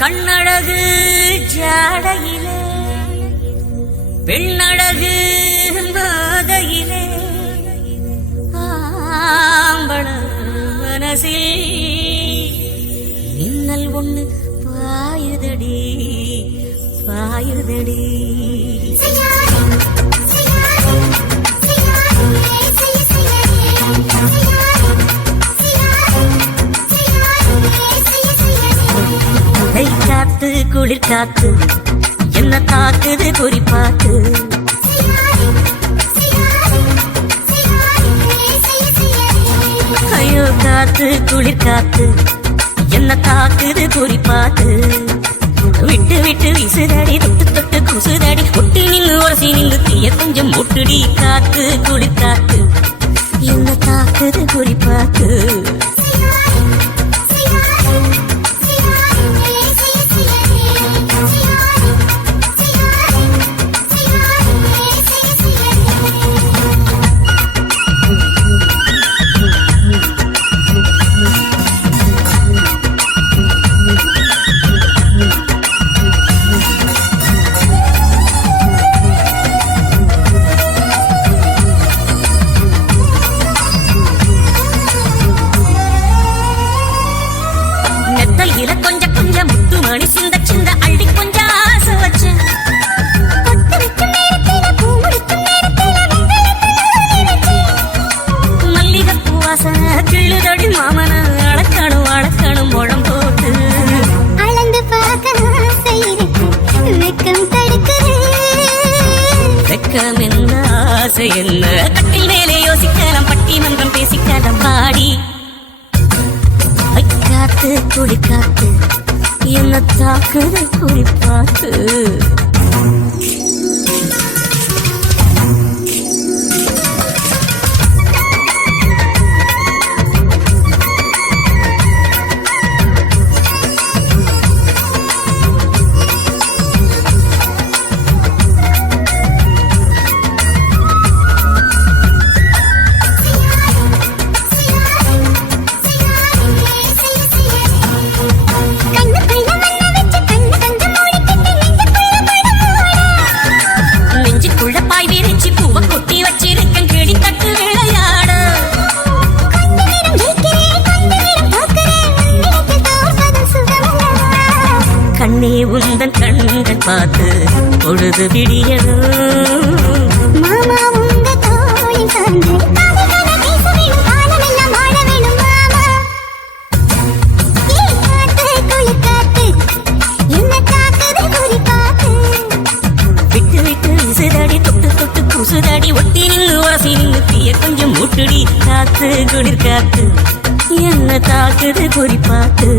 கண்ணழகு ஜாடையிலே பெண்ணழகு மாதையிலே ஆம்பள மனசில் மின்னல் ஒண்ணு பாயுதடி பாயுதடி. காத்து குளிர் காத்து என்ன தாக்குது குறிப்பாத்து. ஐயோ காத்து குளிர் காத்து என்ன தாக்குது குறிப்பாத்து. விட்டு விட்டு விசுதடி தொட்டு தொட்டு குசுதடி ஒட்டி நின்று உரசி நின்று தீய கொஞ்சம் ஒட்டுடி. காத்து குளிர் காத்து என்ன தாக்குது குறிப்பாத்து. கொஞ்சம் கொஞ்சம் முத்து மணி சிந்த சிந்த அள்ளி கொஞ்சம் ஆசை வச்சேன். மல்லிகை பூவாசனை கிள்ளுதடி மாமன அடக்கணும் அடக்கணும் முழம் போட்டு அளந்து வெக்கம் என்ன ஆசை என்ன கட்டில் மேலே யோசிக்கலாம் பட்டி மன்றம் பேசிக்கலாம் பாடி. காத்து குடி காத்து என்ன தாக்குது குறிப்பாத்து. கண்ணே உந்தன் கண்கள் பார்த்து பொழுது விடியணும். மாமா உங்க தோழி சார்ந்து விட்டு விட்டு விசுதடி தொட்டு தொட்டு குசுதடி ஒட்டி நின்று உரசி நின்று தீய கொஞ்சம் மூட்டுடி. காத்து குளிர் காத்து என்ன தாக்குது குறிப்பாத்து.